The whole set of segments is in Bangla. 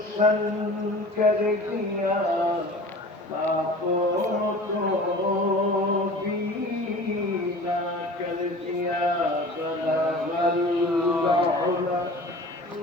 रोशन कर दिया पापों को बीना कर दिया बलवल्लाहुला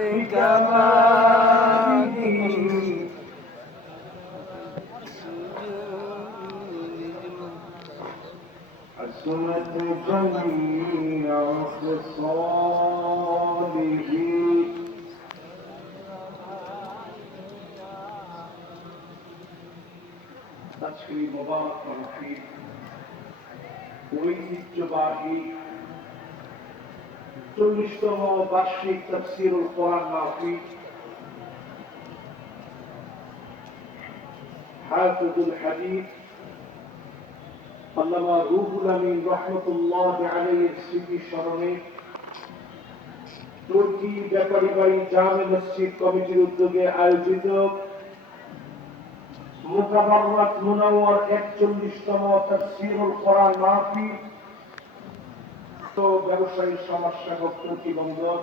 निकमाली حسنت جميع خصاله এই মোবারক মাহফিল ঐতিহ্যবাহী চল্লিশতম বার্ষিক তফসিরুল কোরআন মাহফিল হাফিজুল হাদিস আল্লামা রুহুল আমিন রহমতুল্লাহ আলাইহির স্মৃতি স্মরণে তুর্কি ব্যাপারী বাড়ি জামে মসজিদ কমিটির উদ্যোগে আয়োজিত মুকাবাররাত মুনাওয়ার 41তম তাফসীরুল কোরআন মাহফিল। তো ব্যবসায়ী সমাজসেবক প্রতিবন্ধক,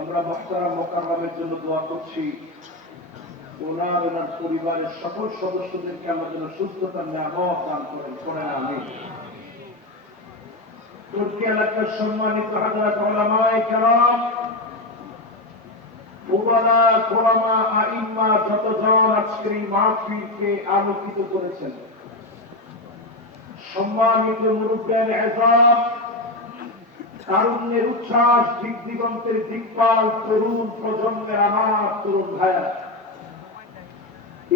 আমরা মহতারাম মোকাররমের জন্য দোয়া করছি। ওনার ওনার পরিবারের সকল সদস্যদেরকে আমরা যেন সুস্থতার নিয়ামত দান করেন। করেন আমি তুর্কি এলাকার সম্মানিত হাজার ওলামায়ে কেরাম ফুবালা গোলামা আইম্মা যতজন আজকের এই মাহফিলকে আলোকিত করেছেন, সম্মানিত মুরুব্বের এজাব, তারুণ্যের উচ্ছ্বাস, দিক দিগন্তের দিকপাল, তরুণ প্রজন্মের আমার তরুণ ভাইয়া,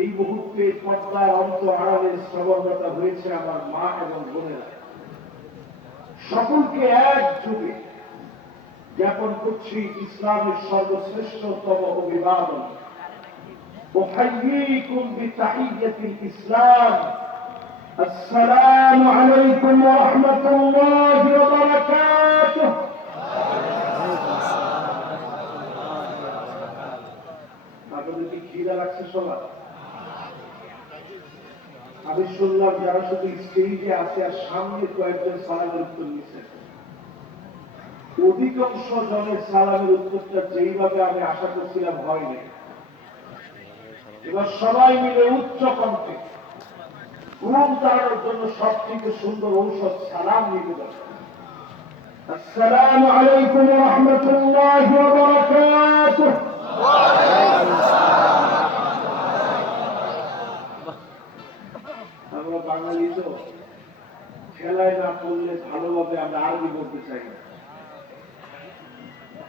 এই মুহূর্তে পর্দার অন্ত আড়ালের শ্রবণতা হয়েছে আমার মা এবং বোনেরা। সকলকে একযোগে জ্ঞাপন করছি ইসলামের সর্বশ্রেষ্ঠতম অভিবাদন أحييكم بتحية الإسلام السلام عليكم ورحمة الله وبركاته আপনাদের কি খিদা লাগছে সবার আমি শুনলাম যারা শুধু স্টেজে আছে আর সামনে কয়েকজন সালামের উত্তর নিচ্ছে অধিকাংশ জনের সালামের উত্তরটা যেইভাবে আমি আশা করছিলাম হয়নি এবার সবাই মিলে উচ্চ কণ্ঠে ঘুম তাড়ানোর জন্য সব থেকে সুন্দর ঔষধ সালাম নিবেদন السلام عليكم ورحمة الله وبركاته আমরা বাঙালি তো খেলায় না পড়লে ভালোভাবে আমরা আরবি বলতে চাই না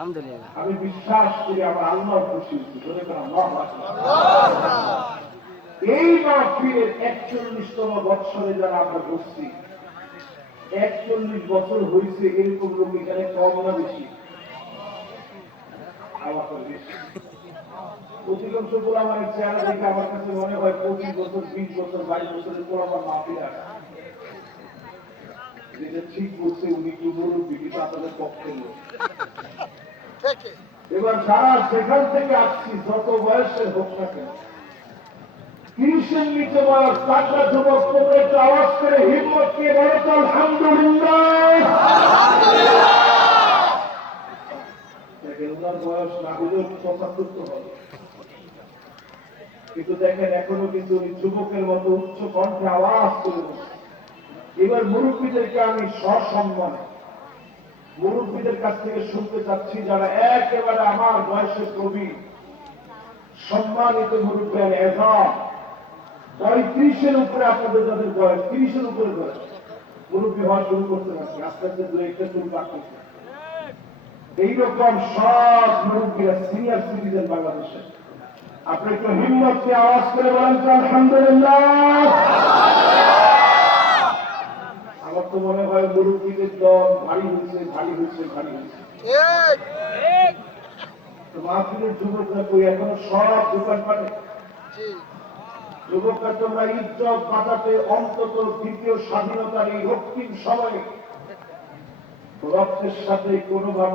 আলহামদুলিল্লাহ। আমি বিশ্বাস করি আমার আল্লাহ খুশি ধরে এই মাহফিলের একচল্লিশতম বৎসরে যারা আমরা বসছি, একচল্লিশ বছর হয়েছে এরকম লোক এখানে কম না বেশি? অধিকাংশ গোলামানের চেহারা দেখে আমার কাছে মনে হয় পঁচিশ বছর, বিশ বছর, বাইশ বছরের গোলামার মাহফিল আসে যেটা ঠিক বলছে উনি কি বলুন আপনাদের পক্ষে লোক। এবার যারা সেখান থেকে আসছি, যত বয়সের হোক না কেন। বয়স বয়স কিন্তু দেখেন, এখনও কিন্তু যুবকের মতো উচ্চ কণ্ঠে আওয়াজ করে। এবার মুরব্বীদেরকে আমি সসম্মানে মুরব্বীদের কাছ থেকে শুনতে চাচ্ছি যারা একেবারে আমার বয়সের কবি। সম্মানিত মুরব্বীর এজাম, পঁয়ত্রিশের উপরে আপনাদের যাদের বয়স, তিরিশের উপরে বয়স, মুরব্বী হওয়া শুরু করতে পারছি। আস্তে আস্তে দু, একটা শুরু রাখতেছে এইরকম সব মুরব্বীরা সিনিয়র সিটিজেন বাংলাদেশে। আপনি একটু হিম্মত দিয়ে আওয়াজ করে বলেন আলহামদুলিল্লাহ। আমার তো মনে হয় মুরুব্বীদের দল ভারী হয়েছে ভারী ভারী তো মাহফিলের যুবকরা কই? এখনও সব দোকানপাটে যুবকরা তোমরা ইজ্জত বাঁচাতে অন্তত দ্বিতীয় স্বাধীনতার এই রক্তিম সময়ে রক্তের সাথে কোনোভাবে